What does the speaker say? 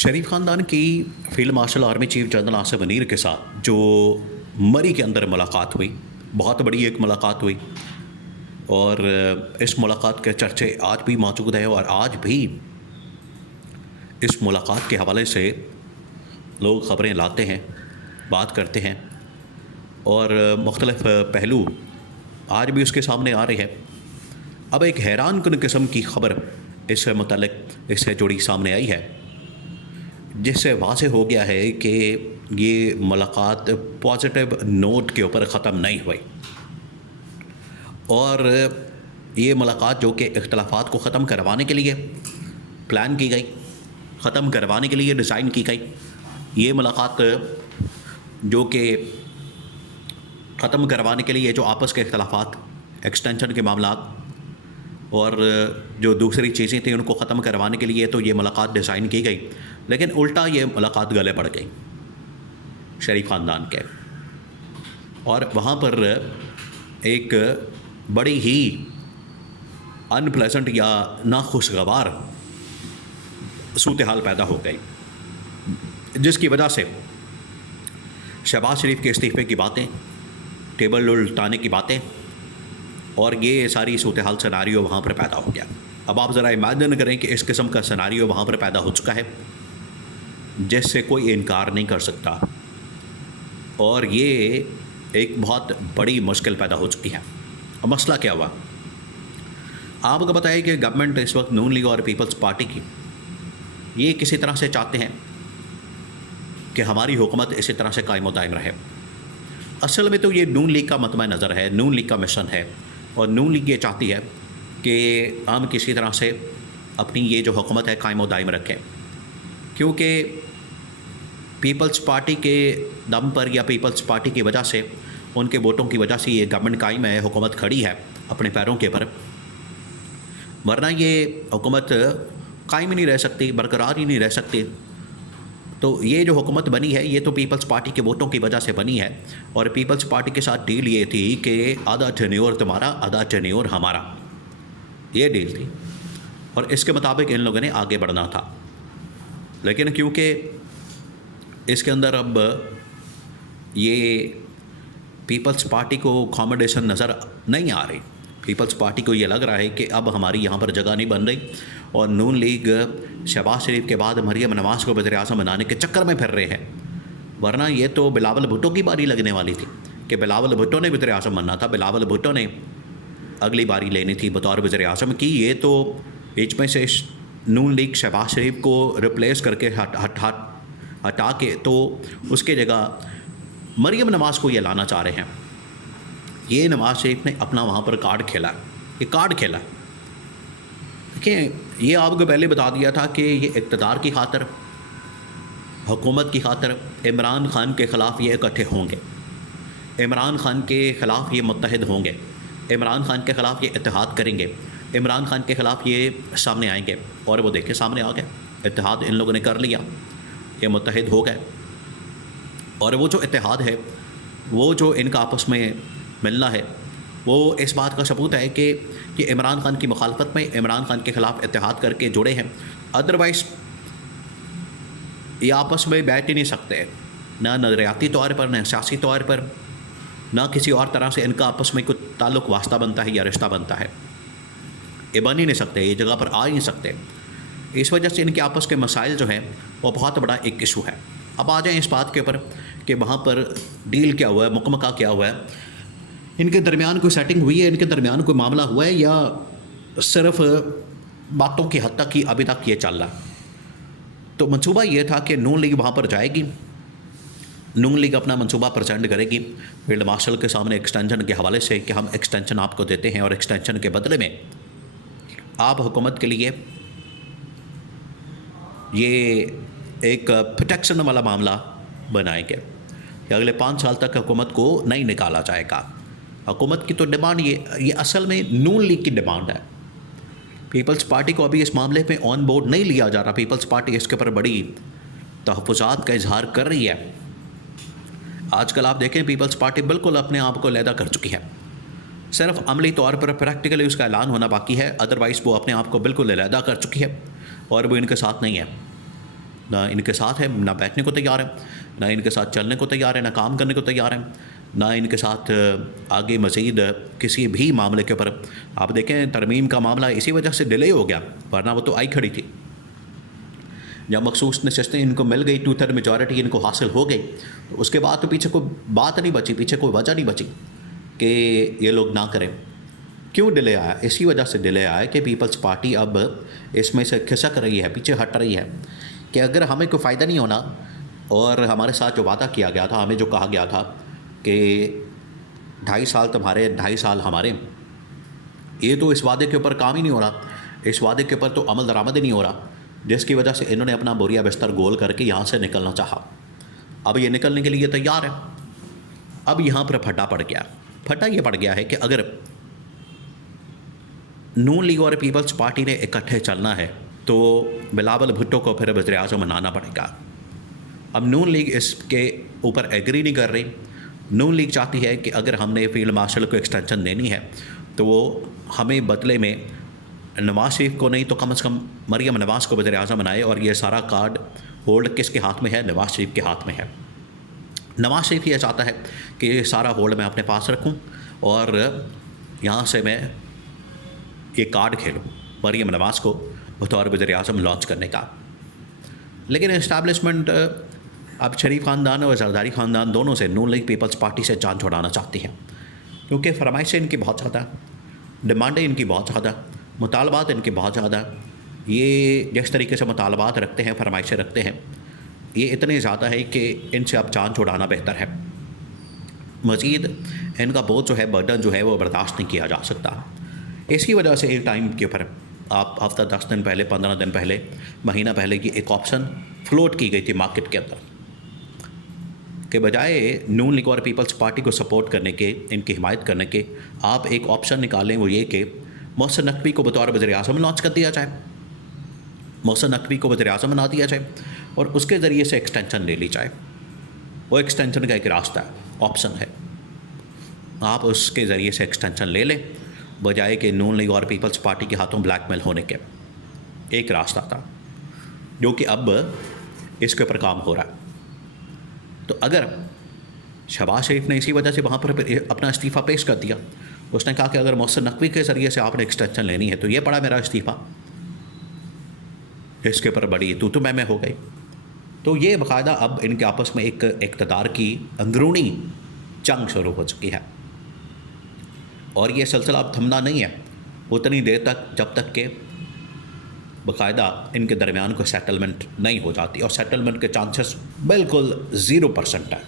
शरीफ ख़ानदान की field marshal army chief general Asif Munir के साथ जो मरी के अंदर मुलाकात हुई, बहुत बड़ी एक मुलाकात हुई और इस मुलाकात के चर्चे आज भी मौजूद हैं और आज भी इस मुलाकात के हवाले से लोग ख़बरें लाते हैं, बात करते हैं और मुख्तलिफ़ पहलू आज भी उसके सामने आ रहे हैं। अब एक हैरानकुन किस्म की ख़बर इससे मुतल्लिक़ इससे जुड़ी सामने आई है, जिससे वाज़े हो गया है कि ये मुलाकात पॉजिटिव नोट के ऊपर ख़त्म नहीं हुई और ये मुलाकात जो कि इख्तलाफात को ख़त्म करवाने के लिए प्लान की गई, ख़त्म करवाने के लिए डिज़ाइन की गई, ये मुलाकात जो कि ख़त्म करवाने के लिए जो आपस के इख्तलाफात, एक्सटेंशन के मामलात और जो दूसरी चीज़ें थी उनको ख़त्म करवाने के लिए तो ये मुलाकात डिज़ाइन की गई, लेकिन उल्टा ये मुलाकात गले पड़ गई शरीफ ख़ानदान के। और वहाँ पर एक बड़ी ही अनप्लेजेंट या नाखुशगवार सूरत हाल पैदा हो गई, जिसकी वजह से शहबाज शरीफ के इस्तीफ़े की बातें, टेबल उल्टाने की बातें और ये सारी सूरत हाल सिनारियो वहाँ पर पैदा हो गया। अब आप ज़रा इमेजिन करें कि इस किस्म का सिनारियो वहाँ पर पैदा हो चुका है जिससे कोई इनकार नहीं कर सकता और ये एक बहुत बड़ी मुश्किल पैदा हो चुकी है। अब मसला क्या हुआ, आपको बताया कि गवर्नमेंट इस वक्त नून लीग और पीपल्स पार्टी की ये किसी तरह से चाहते हैं कि हमारी हुकूमत इसी तरह से कायम दायम रहे। असल में तो ये नून लीग का मतमा नज़र है, नून लीग का मिशन है और नून लीग ये चाहती है कि हम किसी तरह से अपनी ये जो हुकूमत है कायम दायम रखें, क्योंकि पीपल्स पार्टी के दम पर या पीपल्स पार्टी की वजह से, उनके वोटों की वजह से ये गवर्नमेंट कायम है, हुकूमत खड़ी है अपने पैरों के ऊपर, वरना ये हुकूमत कायम ही नहीं रह सकती, बरकरार ही नहीं रह सकती। तो ये जो हुकूमत बनी है ये तो पीपल्स पार्टी के वोटों की वजह से बनी है और पीपल्स पार्टी के साथ डील ये थी कि आधा टेन्योर तुम्हारा, आधा टेन्योर हमारा, ये डील थी और इसके मुताबिक इन लोगों ने आगे बढ़ना था। लेकिन क्योंकि इसके अंदर अब ये पीपल्स पार्टी को अकोमोडेशन नज़र नहीं आ रही, पीपल्स पार्टी को ये लग रहा है कि अब हमारी यहाँ पर जगह नहीं बन रही और नून लीग शहबाज शरीफ के बाद मरियम नवाज़ को वज़ीर-ए-आज़म बनाने के चक्कर में फिर रहे हैं, वरना ये तो बिलावल भुट्टो की बारी लगने वाली थी कि बिलावल भुट्टो ने वज़ीर-ए-आज़म बनना था, बिलावल भुट्टो ने अगली बारी लेनी थी बतौर वज़ीर-ए-आज़म की। ये तो बीच में से नून लीग शहबाज शरीफ को रिप्लेस करके हटा के तो उसके जगह मरियम नवाज़ को ये लाना चाह रहे हैं। ये नवाज़ शरीफ ने अपना वहाँ पर कार्ड खेला, ये कार्ड खेला। देखिए, ये आपको पहले बता दिया था कि ये इक़्तिदार की खातिर, हुकूमत की खातिर इमरान ख़ान के ख़िलाफ़ ये इकट्ठे होंगे, इमरान ख़ान के ख़िलाफ़ ये मुत्तहिद होंगे, इमरान ख़ान के ख़िलाफ़ ये इत्तेहाद करेंगे, इमरान ख़ान के ख़िलाफ़ ये सामने आएंगे और वो देखिए सामने आ गए, इत्तेहाद इन लोगों ने कर लिया, ये मुत्तहिद हो गए। और वो जो इत्तेहाद है, वो जो इनका आपस में मिलना है, वो इस बात का सबूत है कि ये इमरान ख़ान की मुखालफत में, इमरान ख़ान के ख़िलाफ़ इत्तेहाद करके जुड़े हैं। अदरवाइज़ ये आपस में बैठ ही नहीं सकते, ना नज़रियाती तौर पर, ना सियासी तौर पर, ना किसी और तरह से इनका आपस में कुछ ताल्लुक़ वास्ता बनता है या रिश्ता बनता है। ये बन ही नहीं सकते, ये जगह पर आ ही नहीं सकते। इस वजह से इनके आपस के मसाइल जो हैं वो बहुत बड़ा एक इशू है। अब आ जाएँ इस बात के ऊपर कि वहाँ पर डील क्या हुआ है, मुकम्मका क्या हुआ है, इनके दरमियान कोई सेटिंग हुई है, इनके दरमियान कोई मामला हुआ है या सिर्फ बातों की हद तक ही अभी तक ये चल रहा है। तो मंसूबा ये था कि नून लीग वहाँ पर जाएगी, नून लीग अपना मंसूबा प्रेजेंट करेगी फील्ड मार्शल के सामने एक्सटेंशन के हवाले से कि हम एक्सटेंशन आपको देते हैं और एक्सटेंशन के बदले में आप हुकूमत के लिए ये एक प्रोटेक्शन वाला मामला बनाएंगे कि अगले 5 साल तक हुकूमत को नहीं निकाला जाएगा। हुकूमत की तो डिमांड ये असल में नून लीग की डिमांड है। पीपल्स पार्टी को अभी इस मामले में ऑन बोर्ड नहीं लिया जा रहा। पीपल्स पार्टी इसके ऊपर बड़ी तहफ़्फ़ुज़ात का इजहार कर रही है। आजकल आप देखें पीपल्स पार्टी बिल्कुल अपने आप को अलहदा कर चुकी है, सिर्फ अमली तौर पर प्रैक्टिकली उसका ऐलान होना बाकी है, अदरवाइज़ वो अपने आप को बिल्कुल अलहदा कर चुकी है और वो इनके साथ नहीं है। ना इनके साथ है, ना बैठने को तैयार है, ना इनके साथ चलने को तैयार है, ना काम करने को तैयार है, ना इनके साथ आगे मज़ीद किसी भी मामले के ऊपर। आप देखें तरमीम का मामला इसी वजह से डिले हो गया, वरना वो तो आई खड़ी थी। जब मखसूस नशस्तें इनको मिल गई, 2/3 मेजॉरिटी इनको हासिल हो गई, तो उसके बाद तो पीछे कोई बात नहीं बची, पीछे कोई वजह नहीं बची कि ये लोग ना करें। क्यों डिले आया? इसी वजह से डिले आया कि पीपल्स पार्टी अब इसमें से खिसक रही है, पीछे हट रही है कि अगर हमें कोई फ़ायदा नहीं होना और हमारे साथ जो वादा किया गया था, हमें जो कहा गया था कि 2.5 साल तुम्हारे 2.5 साल हमारे, ये तो इस वादे के ऊपर काम ही नहीं हो रहा, इस वादे के ऊपर तो अमल दरामद ही नहीं हो रहा, जिसकी वजह से इन्होंने अपना बोरिया बिस्तर गोल करके यहाँ से निकलना चाहा। अब ये निकलने के लिए तैयार है। अब यहाँ पर फटा पड़ गया। फटा ये पड़ गया है कि अगर नून लीग और पीपल्स पार्टी ने इकट्ठे चलना है तो बिलावल भुट्टो को फिर वज़ीर आज़म बनाना पड़ेगा। अब नून लीग इसके ऊपर एग्री नहीं कर रही। नून लीग चाहती है कि अगर हमने फील्ड मार्शल को एक्सटेंशन देनी है तो वो हमें बदले में नवाज शरीफ को नहीं तो कम से कम मरियम नवाज़ को वज़ीर आज़म बनाए, और ये सारा कार्ड होल्ड किसके हाथ में है? नवाज शरीफ के हाथ में है। नवाज शरीफ ये चाहता है कि ये सारा होल्ड मैं अपने पास रखूं और यहाँ से मैं ये कार्ड खेलूं मरियम नवाज़ को बतौर वज़ीर आज़म लॉन्च करने का। लेकिन इस्टेब्लिशमेंट अब शरीफ ख़ानदान और जरदारी ख़ानदान दोनों से नून लीग पीपल्स पार्टी से जान छुड़ाना चाहती है, क्योंकि फरमाइशें इनकी बहुत ज़्यादा, डिमांडें इनकी बहुत ज़्यादा, मुतालबात इनके बहुत ज़्यादा। ये जिस तरीके से मुतालबात रखते हैं, फरमाइशें रखते हैं, ये इतने ज़्यादा है कि इनसे अब जान छुड़ाना बेहतर है। मज़ीद इनका बोझ जो है, बर्डन जो है, वो बर्दाश्त नहीं किया जा सकता। इसी वजह से एक टाइम के ऊपर आप हफ्ता 10 दिन पहले, 15 दिन पहले, महीना पहले की एक ऑप्शन फ्लोट की गई थी मार्केट के अंदर के बजाय नून लीग और पीपल्स पार्टी को सपोर्ट करने के, इनकी हिमायत करने के, आप एक ऑप्शन निकालें, वो ये कि मोहसिन नकवी को बतौर वज़ीर आज़म लॉन्च कर दिया जाए, मोहसिन नकवी को वज़ीर आज़म बना दिया जाए और उसके ज़रिए से एक्सटेंशन ले ली जाए। वो एक्सटेंशन का एक रास्ता है, ऑप्शन है, आप उसके ज़रिए से एक्सटेंशन ले लें बजाय कि नून लीग और पीपल्स पार्टी के हाथों ब्लैकमेल होने के। एक रास्ता था जो कि अब इसके ऊपर काम हो रहा है। तो अगर शहबाज शरीफ ने इसी वजह से वहाँ पर अपना इस्तीफ़ा पेश कर दिया, उसने कहा कि अगर मोहसिन नकवी के ज़रिए से आपने एक्सटेंशन लेनी है तो ये पड़ा मेरा इस्तीफ़ा, इसके ऊपर बड़ी तू मैं हो गई। तो ये बाकायदा अब इनके आपस में एक इक़्तिदार की अंदरूनी जंग शुरू हो चुकी है और ये सिलसिला अब थमना नहीं है उतनी देर तक जब तक कि बाकायदा इनके दरमियान कोई सेटलमेंट नहीं हो जाती, और सेटलमेंट के चांसेस बिल्कुल 0% है।